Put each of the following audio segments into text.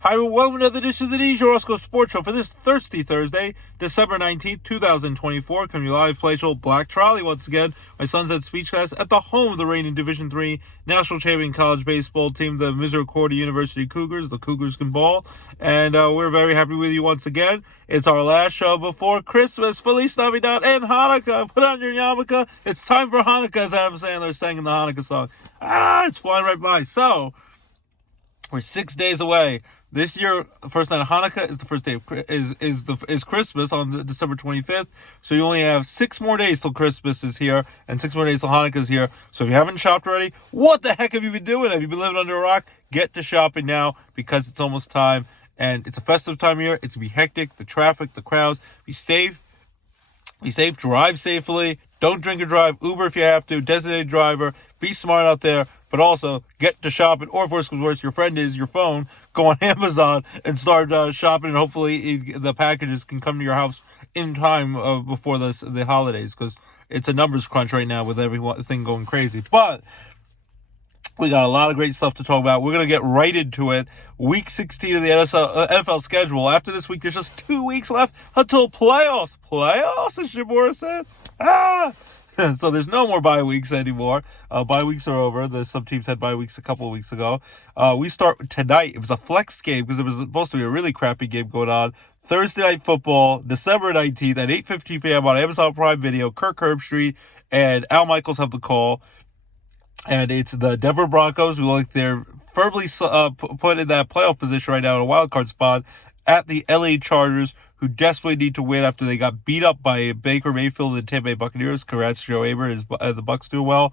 Hi, welcome to another edition of the DJ Roscoe Sports Show for this Thirsty Thursday, December 19th, 2024. Coming to you live, play show Black Trolley once again. My son's at speech class at the home of the reigning Division III national champion college baseball team, the Misericordia University Cougars. The Cougars can ball, and we're very happy with you once again. It's our last show before Christmas. Feliz Navidad and Hanukkah. Put on your yarmulke. It's time for Hanukkah, as Adam Sandler sang in the Hanukkah song. It's flying right by. So, we're 6 days away. This year, first night of Hanukkah is the first day of is Christmas on December 25th. So you only have 6 more days till Christmas is here, and 6 more days till Hanukkah is here. So if you haven't shopped already, what the heck have you been doing? Have you been living under a rock? Get to shopping now because it's almost time, and it's a festive time of year. It's gonna be hectic. The traffic, the crowds. Be safe. Drive safely. Don't drink and drive. Uber if you have to. Designated driver. Be smart out there. But also, get to shopping, or if worse comes worse, your friend is your phone, go on Amazon and start shopping, and hopefully the packages can come to your house in time before the holidays, because it's a numbers crunch right now with everything going crazy. But we got a lot of great stuff to talk about. We're going to get right into it. Week 16 of the NFL schedule. After this week, there's just 2 weeks left until playoffs. Playoffs, as Shimura said. So there's no more bye weeks anymore. Bye weeks are over. Some teams had bye weeks a couple of weeks ago. We start tonight. It was a flexed game because it was supposed to be a really crappy game going on. Thursday Night Football, December 19th at 8:15 p.m. on Amazon Prime Video. Kirk Herbstreit and Al Michaels have the call. And it's the Denver Broncos, who they're firmly put in that playoff position right now in a wild card spot, at the LA Chargers, who desperately need to win after they got beat up by Baker Mayfield and the Tampa Bay Buccaneers. Congrats, Joe Aber, the Bucs do well.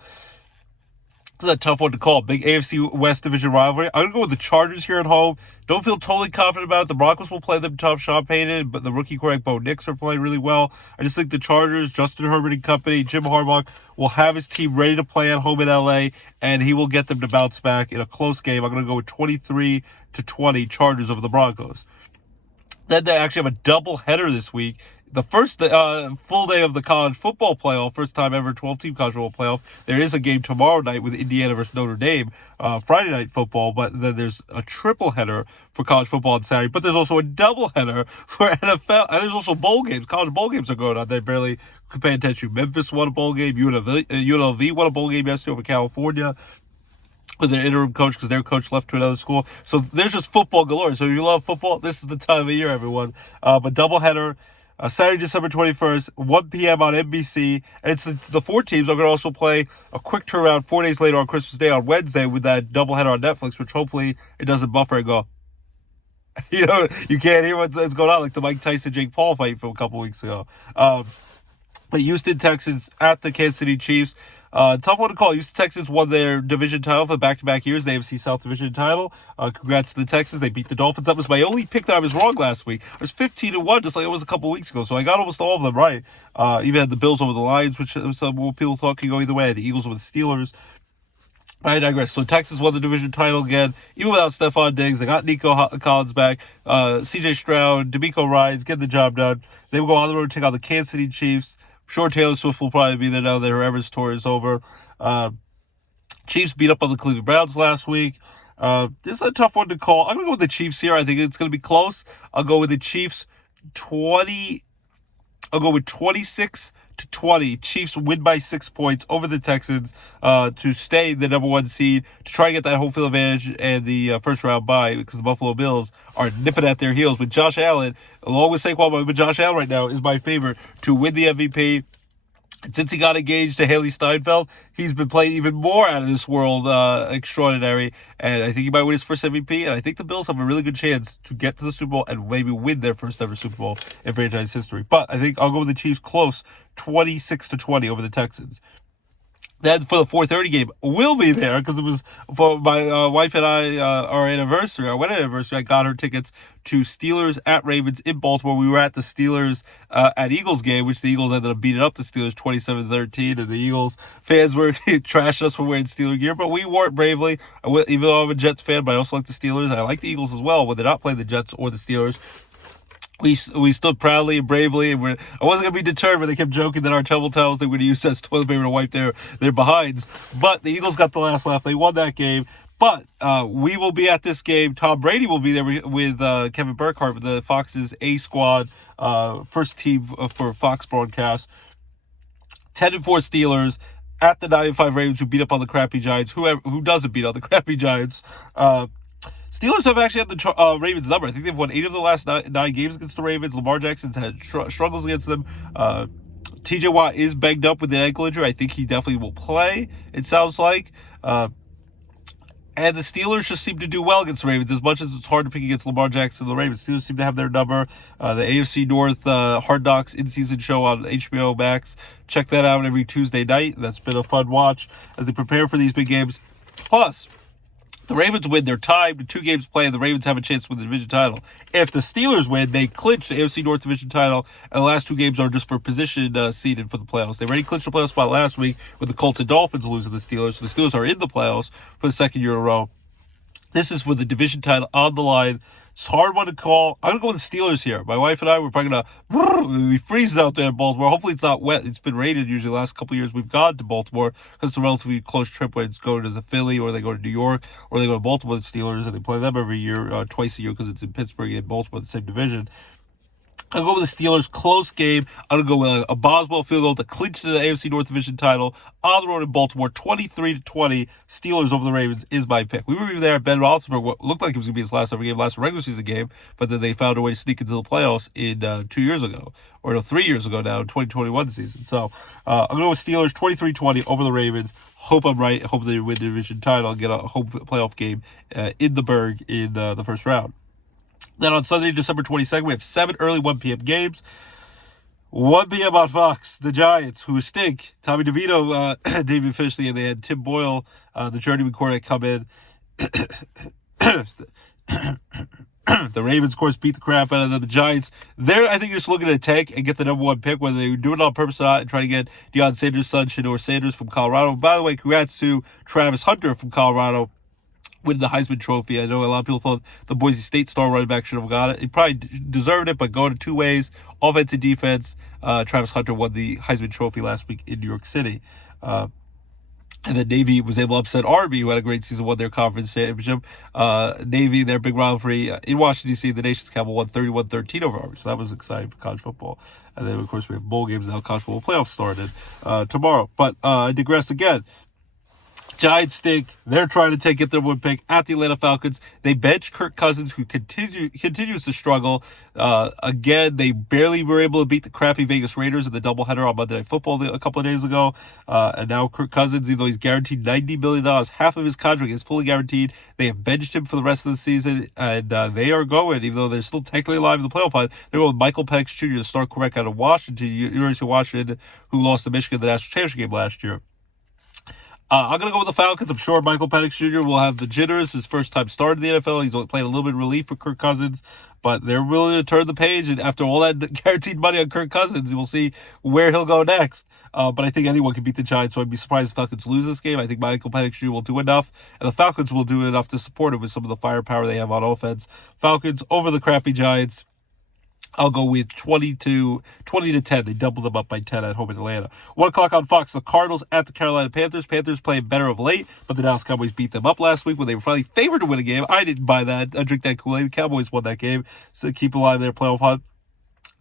This is a tough one to call. Big AFC West Division rivalry. I'm going to go with the Chargers here at home. Don't feel totally confident about it. The Broncos will play them tough. Sean Payton, but the rookie quarterback Bo Nix are playing really well. I just think the Chargers, Justin Herbert and company, Jim Harbaugh, will have his team ready to play at home in LA, and he will get them to bounce back in a close game. I'm going to go with 23-20 Chargers over the Broncos. Then they actually have a doubleheader this week. The first full day of the college football playoff, first time ever 12-team college football playoff. There is a game tomorrow night with Indiana versus Notre Dame, Friday night football, but then there's a triple header for college football on Saturday. But there's also a doubleheader for NFL, and there's also bowl games. College bowl games are going on. They barely pay attention. Memphis won a bowl game. UNLV won a bowl game yesterday over California with their interim coach because their coach left to another school. So there's just football galore. So if you love football, this is the time of year, everyone. But doubleheader. Saturday, December 21st, 1 p.m. on NBC. And it's the 4 teams are going to also play a quick turnaround 4 days later on Christmas Day on Wednesday with that doubleheader on Netflix, which hopefully it doesn't buffer and go, you can't hear what's going on, like the Mike Tyson-Jake Paul fight from a couple weeks ago. But Houston Texans at the Kansas City Chiefs. Tough one to call. Houston Texans won their division title for back-to-back years, the AFC South Division title. Congrats to the Texans. They beat the Dolphins. That was my only pick that I was wrong last week. I was 15-1, just like it was a couple weeks ago, so I got almost all of them right. Even had the Bills over the Lions, which some people thought could go either way. The Eagles over the Steelers. But I digress. So Texas won the division title again, even without Stephon Diggs. They got Nico Collins back, C.J. Stroud, D'Amico Ryans, getting the job done. They will go on the road to take on the Kansas City Chiefs. I'm sure Taylor Swift will probably be there now that her Everest tour is over. Chiefs beat up on the Cleveland Browns last week. This is a tough one to call. I'm going to go with the Chiefs here. I think it's going to be close. I'll go with the Chiefs 20. I'll go with 26-20. Chiefs win by 6 points over the Texans to stay the number 1 seed, to try and get that home field advantage and the first round bye, because the Buffalo Bills are nipping at their heels with Josh Allen, along with Saquon, but Josh Allen right now is my favorite to win the MVP. And since he got engaged to Haley Steinfeld, he's been playing even more out of this world extraordinary. And I think he might win his first MVP. And I think the Bills have a really good chance to get to the Super Bowl and maybe win their first ever Super Bowl in franchise history. But I think I'll go with the Chiefs close, 26-20 over the Texans. Then for the 4:30 game, we'll be there because it was for my wife and I, our anniversary, our wedding anniversary. I got her tickets to Steelers at Ravens in Baltimore. We were at the Steelers at Eagles game, which the Eagles ended up beating up the Steelers 27-13, and the Eagles fans were trashing us for wearing Steeler gear, but we wore it bravely. Even though I'm a Jets fan, but I also like the Steelers. I like the Eagles as well, when they're not playing the Jets or the Steelers. We stood proudly and bravely, and I wasn't going to be deterred when they kept joking that our tumble towels they would use as toilet paper to wipe their behinds. But the Eagles got the last laugh. They won that game. But we will be at this game. Tom Brady will be there with Kevin Burkhardt with the Fox's A Squad, first team for Fox broadcast. 10-4 Steelers at the 9-5 Ravens, who beat up on the crappy Giants. Who doesn't beat on the crappy Giants? Steelers have actually had the Ravens number. I think they've won 8 of the last 9 games against the Ravens. Lamar Jackson's had struggles against them. TJ Watt is banged up with an ankle injury. I think he definitely will play, it sounds like. And the Steelers just seem to do well against the Ravens. As much as it's hard to pick against Lamar Jackson, the Ravens Steelers seem to have their number. The AFC North Hard Knocks in-season show on HBO Max. Check that out every Tuesday night. That's been a fun watch as they prepare for these big games. Plus, the Ravens win, they're tied with 2 games played. The Ravens have a chance to win the division title. If the Steelers win, they clinch the AFC North division title, and the last 2 games are just for position seeded for the playoffs. They already clinched the playoff spot last week with the Colts and Dolphins losing to the Steelers, so the Steelers are in the playoffs for the second year in a row. This is for the division title on the line. It's a hard one to call. I'm going to go with the Steelers here. My wife and I, we're probably going to be freezing out there in Baltimore. Hopefully it's not wet. It's been rated usually the last couple of years we've gone to Baltimore because it's a relatively close trip when it's going to the Philly or they go to New York or they go to Baltimore, the Steelers, and they play them every year, twice a year because it's in Pittsburgh and Baltimore, the same division. I'll go with the Steelers. Close game. I'm going to go with a Boswell field goal to clinch the AFC North Division title on the road in Baltimore. 23-20. Steelers over the Ravens is my pick. We were even there at Ben Roethlisberger. What looked like it was going to be his last ever game, last regular season game, but then they found a way to sneak into the playoffs in 2 years ago, or 3 years ago now, in 2021 season. So I'm going to go with Steelers 23-20 over the Ravens. Hope I'm right. Hope they win the division title and get a home playoff game in the Berg in the first round. Then on Sunday, December 22nd, we have 7 early 1 p.m. games. 1 p.m. on Fox, the Giants, who stink. Tommy DeVito, David Fishley, and they had Tim Boyle, the journeyman quarterback, come in. The Ravens, of course, beat the crap out of them. The Giants, I think you're just looking at a tank and get the number 1 pick, whether they do it on purpose or not, and try to get Deion Sanders' son, Shedeur Sanders, from Colorado. By the way, congrats to Travis Hunter from Colorado, winning the Heisman Trophy. I know a lot of people thought the Boise State star running back should have got it. He probably deserved it, but going 2 ways, offense and defense, Travis Hunter won the Heisman Trophy last week in New York City. And then Navy was able to upset Army, who had a great season, won their conference championship. Navy, their big rivalry in Washington, D.C., the nation's capital, won 31-13 over Army. So that was exciting for college football. And then, of course, we have bowl games now. College football playoffs started tomorrow. But I digress again. Giants stink. They're trying to get their 1 pick at the Atlanta Falcons. They bench Kirk Cousins, who continues to struggle. Again, they barely were able to beat the crappy Vegas Raiders in the doubleheader on Monday Night Football a couple of days ago. And now Kirk Cousins, even though he's guaranteed $90 million, half of his contract is fully guaranteed. They have benched him for the rest of the season, and they are going, even though they're still technically alive in the playoff hunt, they're going with Michael Penix Jr., the star quarterback out of Washington, University of Washington, who lost to Michigan in the national championship game last year. I'm going to go with the Falcons. I'm sure Michael Penix Jr. will have the jitters. His first time starting in the NFL. He's only playing a little bit of relief for Kirk Cousins. But they're willing to turn the page. And after all that guaranteed money on Kirk Cousins, we'll see where he'll go next. But I think anyone can beat the Giants. So I'd be surprised if the Falcons lose this game. I think Michael Penix Jr. will do enough. And the Falcons will do enough to support him with some of the firepower they have on offense. Falcons over the crappy Giants. I'll go with 20 to 10. They doubled them up by 10 at home in Atlanta. 1 o'clock on Fox, the Cardinals at the Carolina Panthers. Panthers playing better of late, but the Dallas Cowboys beat them up last week when they were finally favored to win a game. I didn't buy that. I drink that Kool-Aid. The Cowboys won that game, so keep alive their playoff hunt.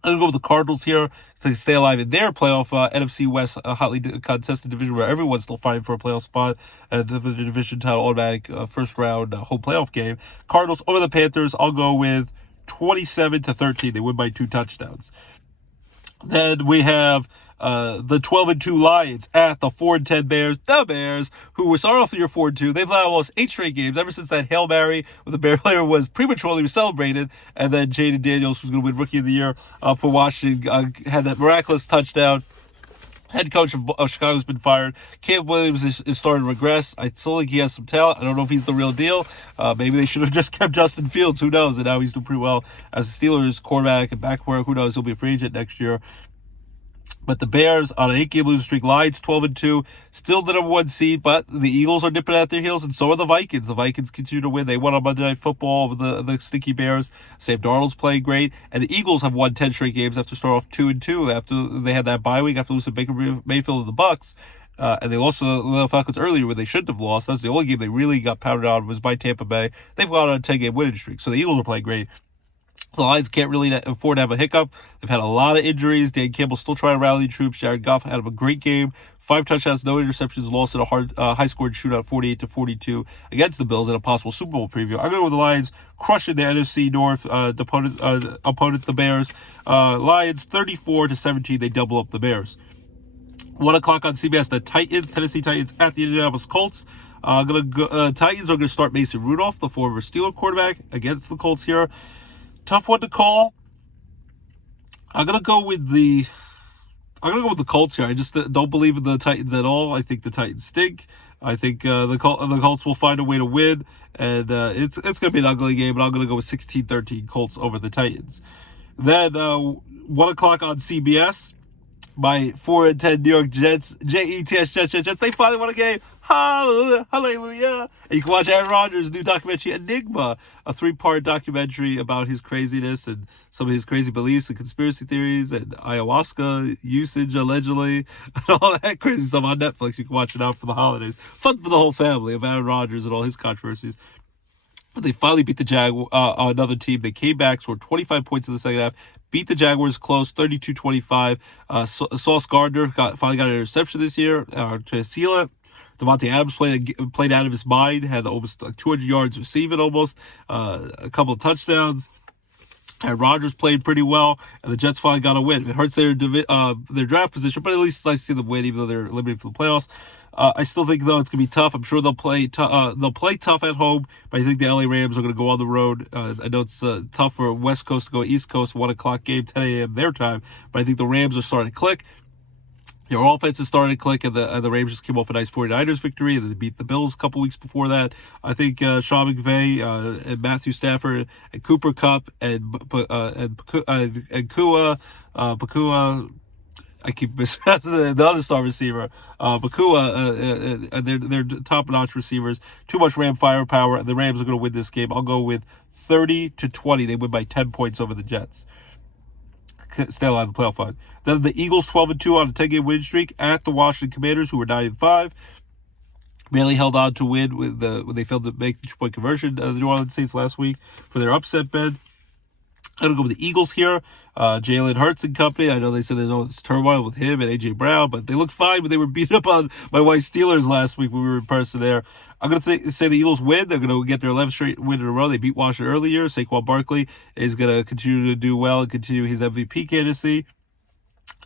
I'm going to go with the Cardinals here to stay alive in their playoff NFC West hotly contested division where everyone's still fighting for a playoff spot and the division title automatic first round home playoff game. Cardinals over the Panthers. I'll go with 27-13. They win by 2 touchdowns. Then we have the 12-2 Lions at the 4-10 Bears. The Bears, who were started off the year 4-2, they've now lost 8 straight games ever since that Hail Mary with the Bear player was prematurely celebrated. And then Jaden Daniels, who's going to win Rookie of the Year for Washington, had that miraculous touchdown. Head coach of Chicago's been fired. Caleb Williams is starting to regress. I still think he has some talent. I don't know if he's the real deal. Maybe they should have just kept Justin Fields. Who knows? And now he's doing pretty well as the Steelers quarterback and backcourt. Who knows? He'll be a free agent next year. But the Bears on an 8-game losing streak, Lions 12-2, still the number 1 seed, but the Eagles are dipping at their heels, and so are the Vikings. The Vikings continue to win. They won on Monday Night Football over the stinky Bears. Sam Darnold's playing great, and the Eagles have won 10 straight games after starting off 2-2 after they had that bye week after losing Baker Mayfield and the Bucs. And they lost to the Falcons earlier where they shouldn't have lost. That's the only game they really got pounded on was by Tampa Bay. They've gone on a 10-game winning streak, so the Eagles are playing great. The Lions can't really afford to have a hiccup. They've had a lot of injuries. Dan Campbell's still trying to rally the troops. Jared Goff had a great game. 5 touchdowns, no interceptions, lost in a high-scored shootout 48-42 against the Bills in a possible Super Bowl preview. I'm going to go with the Lions crushing the NFC North opponent, the Bears. Lions 34-17. They double up the Bears. 1 o'clock on CBS, the Tennessee Titans at the Indianapolis Colts. Titans are going to start Mason Rudolph, the former Steeler quarterback, against the Colts here. Tough one to call. I'm gonna go with the Colts here. I just don't believe in the Titans at all. I think the Titans stink. I think the Colts will find a way to win, and it's gonna be an ugly game. But I'm gonna go with 16-13 Colts over the Titans. Then 1 o'clock on CBS. My 4-10 New York Jets, Jets. They finally won a game. Hallelujah, hallelujah. And you can watch Aaron Rodgers' new documentary, Enigma, a 3-part documentary about his craziness and some of his crazy beliefs and conspiracy theories and ayahuasca usage, allegedly, and all that crazy stuff on Netflix. You can watch it out for the holidays. Fun for the whole family of Aaron Rodgers and all his controversies. But they finally beat the Jaguars, another team. They came back, scored 25 points in the second half, beat the Jaguars close, 32-25. Sauce Gardner finally got an interception this year to seal it. Devontae Adams played out of his mind, had almost 200 yards receiving, almost a couple of touchdowns. And Rodgers played pretty well, and the Jets finally got a win. It hurts their draft position, but at least I see them win, even though they're eliminated from the playoffs. I still think, though, it's going to be tough. I'm sure they'll play tough at home, but I think the LA Rams are going to go on the road. I know it's tough for West Coast to go East Coast, 1 o'clock game, 10 a.m. their time, but I think the Rams are starting to click. Their offense is starting to click, and the Rams just came off a nice 49ers victory, and they beat the Bills a couple weeks before that. I think Sean McVay and Matthew Stafford and Cooper Kupp and Pakua. I keep mispronouncing the other star receiver, Pakua. They're top-notch receivers. Too much Ram firepower, and the Rams are going to win this game. I'll go with 30-20. They win by 10 points over the Jets. Stay alive in the playoff fight. Then the Eagles 12-2 on a 10-game win streak at the Washington Commanders, who were 9-5. Barely held on to win when they failed to make the 2-point conversion. The New Orleans Saints last week for their upset bid. I'm going to go with the Eagles here. Jalen Hurts and company. I know they said there's all this turmoil with him and A.J. Brown, but they looked fine when they were beaten up on my white Steelers last week when we were in person there. I'm going to say the Eagles win. They're going to get their 11th straight win in a row. They beat Washington earlier. Saquon Barkley is going to continue to do well and continue his MVP candidacy.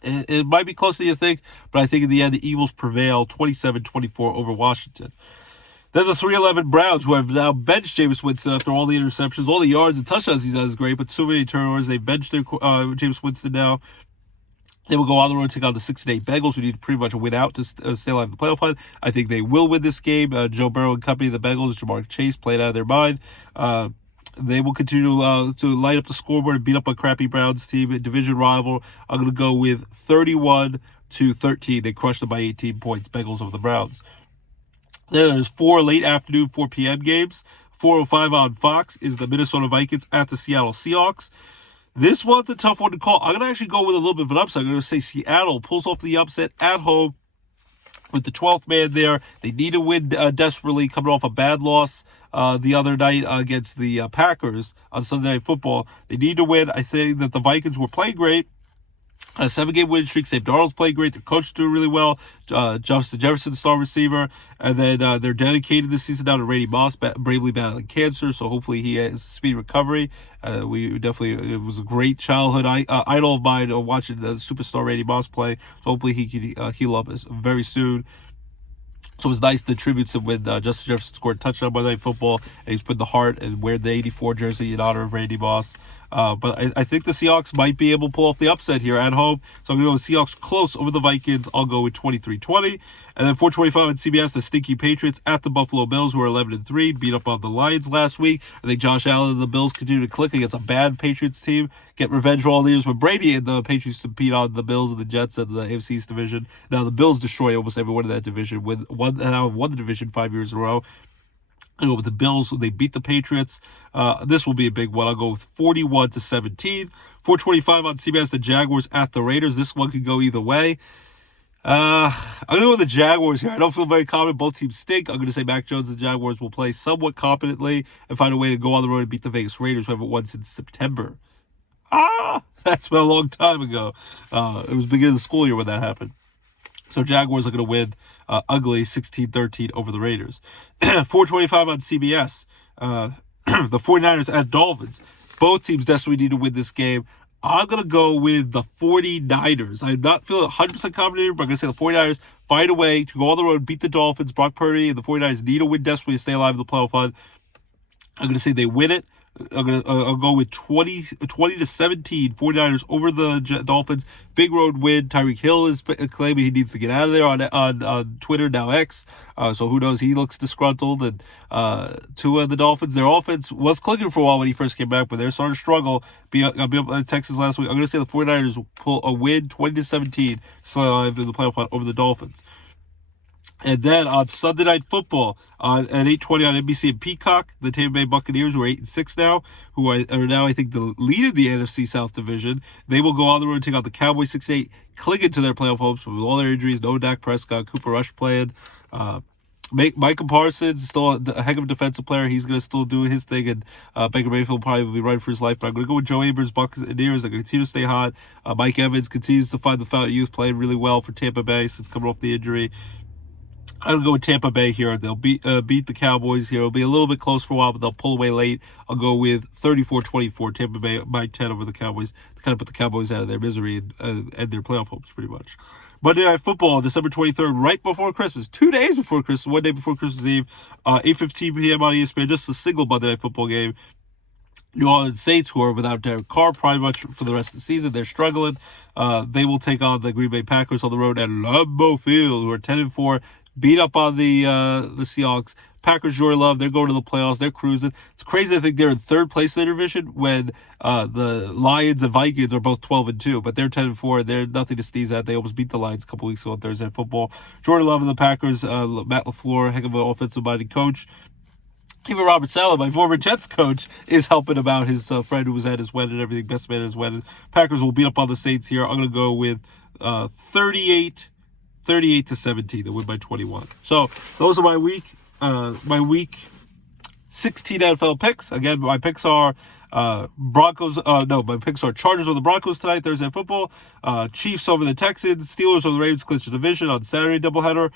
It might be closer than you think, but I think in the end the Eagles prevail 27-24 over Washington. Then the 3-11 Browns, who have now benched Jameis Winston after all the interceptions, all the yards and touchdowns he's done is great, but so many turnovers. They benched their Jameis Winston now. They will go on the road to take on the 6-8 Bengals, who need pretty much a win out to stay alive in the playoff fight. I think they will win this game. Joe Burrow and company, the Bengals, Jamar Chase played out of their mind. They will continue to light up the scoreboard and beat up a crappy Browns team, a division rival. I'm going to go with 31-13. They crushed them by 18 points, Bengals over the Browns. Then there's 4 late afternoon, 4 p.m. games. 4:05 on Fox is the Minnesota Vikings at the Seattle Seahawks. This one's a tough one to call. I'm going to actually go with a little bit of an upset. I'm going to say Seattle pulls off the upset at home with the 12th man there. They need to win desperately, coming off a bad loss the other night against the Packers on Sunday Night Football. They need to win. I think that the Vikings were playing great. A 7-game win streak. Sam Darnold's played great. Their coach is doing really well. Justin Jefferson, star receiver. And then they're dedicated this season now to Randy Moss, bravely battling cancer. So hopefully he has speedy recovery. It was a great childhood idol of mine watching the superstar Randy Moss play. So hopefully he can heal up very soon. So it was nice to tribute him when Justin Jefferson scored a touchdown Monday Night Football, and he's put the heart and wear the 84 jersey in honor of Randy Moss. But I think the Seahawks might be able to pull off the upset here at home. So I'm going to go with Seahawks close over the Vikings. I'll go with 23-20. And then 4:25 on CBS, the stinky Patriots at the Buffalo Bills, who are 11-3, beat up on the Lions last week. I think Josh Allen and the Bills continue to click against a bad Patriots team, get revenge for all the years when Brady and the Patriots compete on the Bills and the Jets and the AFC East division. Now the Bills destroy almost everyone in that division, and now have won the division 5 years in a row. I'll go with the Bills. They beat the Patriots. This will be a big one. I'll go with 41-17. 4:25 on CBS, the Jaguars at the Raiders. This one could go either way. I'm going to go with the Jaguars here. I don't feel very confident. Both teams stink. I'm going to say Mac Jones and the Jaguars will play somewhat competently and find a way to go on the road and beat the Vegas Raiders, who haven't won since September. That's been a long time ago. It was the beginning of the school year when that happened. So Jaguars are going to win ugly 16-13 over the Raiders. 4:25 on CBS. The 49ers at Dolphins. Both teams desperately need to win this game. I'm going to go with the 49ers. I'm not feeling 100% confident, but I'm going to say the 49ers find a way to go on the road, beat the Dolphins. Brock Purdy and the 49ers need to win desperately to stay alive in the playoff hunt. I'm going to say they win it. I'll go with 20-17 49ers over the Dolphins. Big road win. Tyreek Hill is claiming he needs to get out of there on Twitter, now X. So who knows? He looks disgruntled. And to the Dolphins, their offense was clicking for a while when he first came back, but they're starting to struggle. I'll be up in Texas last week. I'm going to say the 49ers will pull a win 20-17 in the playoff hunt over the Dolphins. And then on Sunday Night Football at 8:20 on NBC and Peacock, the Tampa Bay Buccaneers, who are 8-6 now, who are now, I think, the lead in the NFC South Division. They will go on the road and take out the Cowboys 6-8, clinging to their playoff hopes, but with all their injuries, no Dak Prescott, Cooper Rush playing. Micah Parsons, still a heck of a defensive player. He's going to still do his thing, and Baker Mayfield will probably be running for his life. But I'm going to go with Joe Abrams, Buccaneers. They're going to continue to stay hot. Mike Evans continues to find the fountain youth, playing really well for Tampa Bay since coming off the injury. I'm going to go with Tampa Bay here. They'll beat the Cowboys here. It'll be a little bit close for a while, but they'll pull away late. I'll go with 34-24. Tampa Bay by 10 over the Cowboys to kind of put the Cowboys out of their misery and their playoff hopes pretty much. Monday Night Football, December 23rd, right before Christmas. 2 days before Christmas, one day before Christmas Eve, 8:15 p.m. on ESPN. Just a single Monday Night Football game. New Orleans Saints, who are without Derek Carr pretty much for the rest of the season, they're struggling. They will take on the Green Bay Packers on the road at Lambeau Field, who are 10-4. Beat up on the Seahawks. Packers, Jordan Love, they're going to the playoffs. They're cruising. It's crazy. I think they're in third place in their division when the Lions and Vikings are both 12-2, but they're 10-4. They're nothing to sneeze at. They almost beat the Lions a couple weeks ago on Thursday Night Football. Jordan Love and the Packers, Matt LaFleur, heck of an offensive-minded coach. Even Robert Saleh, my former Jets coach, is helping him out. His friend who was at his wedding and everything, best man at his wedding. Packers will beat up on the Saints here. I'm going to go with 38-17. They win by 21. So those are my week 16 NFL picks. Again, my picks are Broncos. My picks are Chargers over the Broncos tonight, Thursday Night Football. Chiefs over the Texans. Steelers over the Ravens, clinch the division on Saturday doubleheader.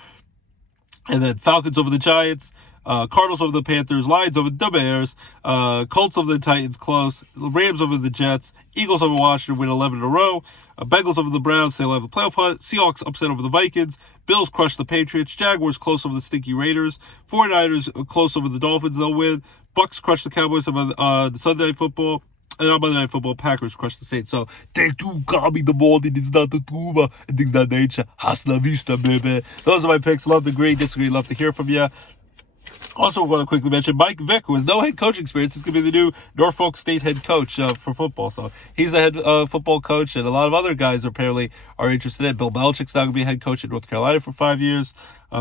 And then Falcons over the Giants. Cardinals over the Panthers, Lions over the Bears, Colts over the Titans, close, Rams over the Jets, Eagles over Washington, win 11 in a row, Bengals over the Browns, they'll have the playoff hunt, Seahawks upset over the Vikings, Bills crush the Patriots, Jaguars close over the stinky Raiders, 49ers close over the Dolphins, they'll win, Bucks crush the Cowboys on Sunday Night Football, and on Monday Night Football, Packers crush the Saints. So, take two, copy the morning, it's not the tuba, and things that nature. Hasta la vista, baby. Those are my picks. Love to agree, disagree, love to hear from you. Also, I want to quickly mention Mike Vick, who has no head coaching experience. He's going to be the new Norfolk State head coach for football. So he's a head football coach, and a lot of other guys apparently are interested in it. Bill Belichick's now going to be a head coach at North Carolina for 5 years,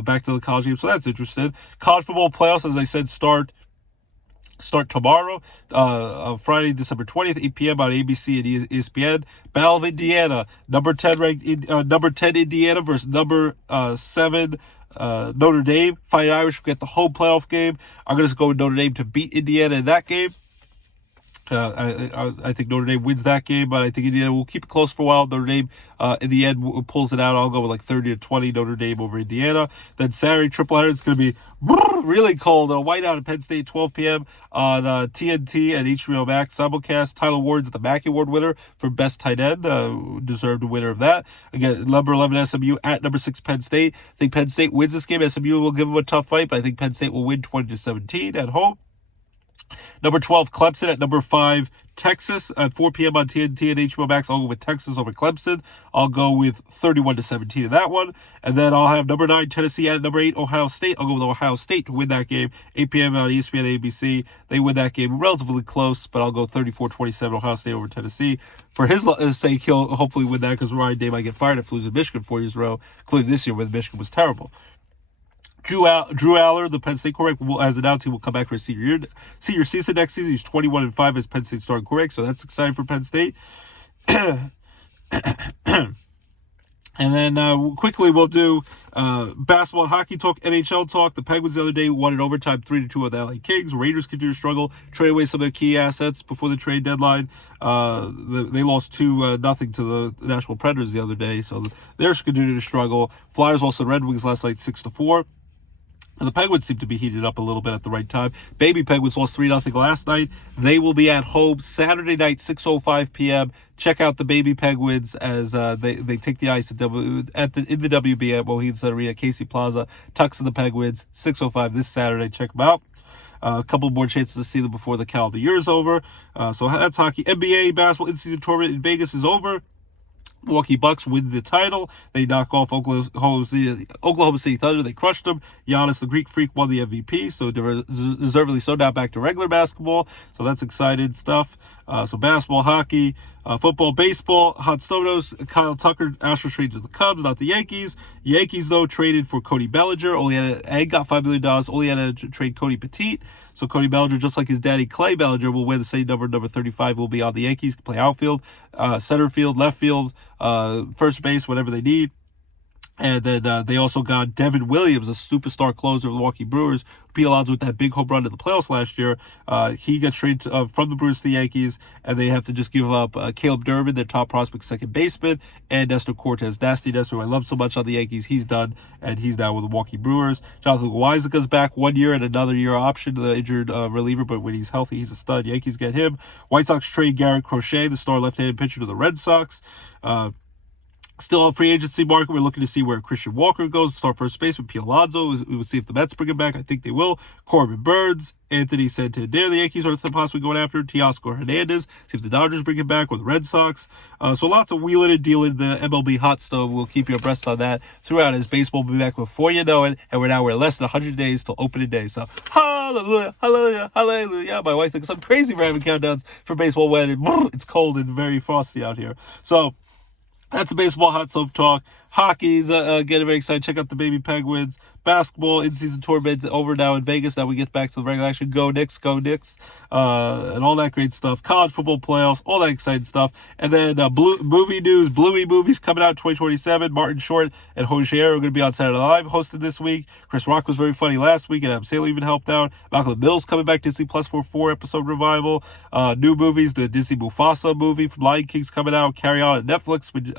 back to the college game. So that's interesting. College football playoffs, as I said, start tomorrow, Friday, December 20th, 8 p.m. on ABC and ESPN. Battle of Indiana, number 10 Indiana versus number 7 Notre Dame. Fighting Irish will get the home playoff game. I'm going to go with Notre Dame to beat Indiana in that game. I think Notre Dame wins that game, but I think Indiana will keep it close for a while. Notre Dame, in the end, pulls it out. I'll go with like 30-20 Notre Dame over Indiana. Then Saturday, tripleheader, it's going to be really cold. Whiteout at Penn State, 12 p.m. on TNT and HBO Max simulcast. Tyler Ward's the Mackey Award winner for Best Tight End. Deserved a winner of that. Again, number 11 SMU at number 6 Penn State. I think Penn State wins this game. SMU will give them a tough fight, but I think Penn State will win 20-17 at home. Number 12, Clemson at number 5, Texas at 4 p.m. on TNT and HBO Max. I'll go with Texas over Clemson. I'll go with 31-17 in that one. And then I'll have number 9, Tennessee at number 8, Ohio State. I'll go with Ohio State to win that game. 8 p.m. on ESPN and ABC. They win that game relatively close, but I'll go 34-27 Ohio State over Tennessee. For his sake, he'll hopefully win that because Ryan Day might get fired if losing Michigan 4 years in a row, including this year when Michigan was terrible. Drew Aller, the Penn State quarterback, has announced he will come back for his senior season next season. He's 21-5 as Penn State starting quarterback, so that's exciting for Penn State. And then quickly we'll do basketball and hockey talk, NHL talk. The Penguins the other day won in overtime 3-2 with the LA Kings. Raiders continue to struggle, trade away some of their key assets before the trade deadline. They lost 2-0 to the Nashville Predators the other day, so they're continuing to struggle. Flyers lost to the Red Wings last night 6-4. And the Penguins seem to be heated up a little bit at the right time. Baby Penguins lost 3-0 last night. They will be at home Saturday night, 6:05 p.m. Check out the Baby Penguins as they take the ice in the WB at Mohegan Arena, Casey Plaza. Tucks of the Penguins, 6:05 this Saturday. Check them out. A couple more chances to see them before the calendar year is over. So that's hockey. NBA basketball in-season tournament in Vegas is over. Milwaukee Bucks win the title. They knock off Oklahoma City Thunder. They crushed them. Giannis, the Greek Freak, won the MVP, so deservedly so. Now back to regular basketball, so that's exciting stuff. So basketball, hockey, football, baseball, hot Stonos. Kyle Tucker, Astros traded to the Cubs, not the Yankees. Yankees, though, traded for Cody Bellinger. Got $5 million. Only had to trade Cody Petit. So Cody Bellinger, just like his daddy Clay Bellinger, will wear the same number 35, will be on the Yankees, play outfield, center field, left field, first base, whatever they need. And then they also got Devin Williams, a superstar closer of the Milwaukee Brewers, who beat odds with that big home run in the playoffs last year. He got traded from the Brewers to the Yankees, and they have to just give up Caleb Durbin, their top prospect second baseman, and Nestor Cortez. Nasty Nestor, who I love so much on the Yankees, he's done, and he's now with the Milwaukee Brewers. Jonathan Loaisiga's back 1 year and another year option, the injured reliever, but when he's healthy, he's a stud. Yankees get him. White Sox trade Garrett Crochet, the star left-handed pitcher, to the Red Sox. Still on free agency market, we're looking to see where Christian Walker goes, start first baseman, Pete Alonso. We will see if the Mets bring him back. I think they will. Corbin Burns, Anthony Santander, the Yankees are possibly going after. Teoscar Hernandez, see if the Dodgers bring him back, or the Red Sox. So lots of wheeling and dealing. The MLB hot stove, we'll keep you abreast on that throughout, as baseball will be back before you know it. And we're less than 100 days till opening day. So hallelujah, hallelujah, hallelujah. My wife thinks I'm crazy for having countdowns for baseball when it's cold and very frosty out here. So that's a baseball hot stove talk. Hockey's getting very excited. Check out the Baby Penguins. Basketball in-season tournament over now in Vegas. Now we get back to the regular action. Go Knicks, go Knicks, and all that great stuff. College football playoffs, all that exciting stuff. And then movie news, Bluey movies coming out in 2027. Martin Short and Hozier are going to be on Saturday Night Live hosted this week. Chris Rock was very funny last week, and Adam Sandler even helped out. Malcolm Middle's coming back, Disney Plus for a 4-episode revival. New movies, the Disney Mufasa movie from Lion King's coming out. Carry On at Netflix, which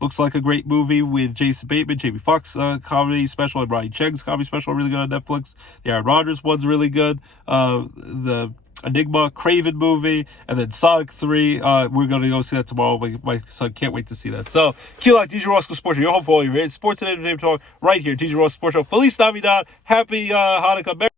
looks like a great movie with Jason Bateman, Jamie Foxx comedy special, and Ronnie Cheng's comedy special, really good on Netflix. The Aaron Rodgers one's really good. The Enigma, Craven movie, and then Sonic 3. We're going to go see that tomorrow. My son can't wait to see that. So, key lock, DJ Roscoe Sports Show, your home for all your sports and entertainment talk right here, DJ Roscoe Sports Show. Feliz Navidad. Happy Hanukkah.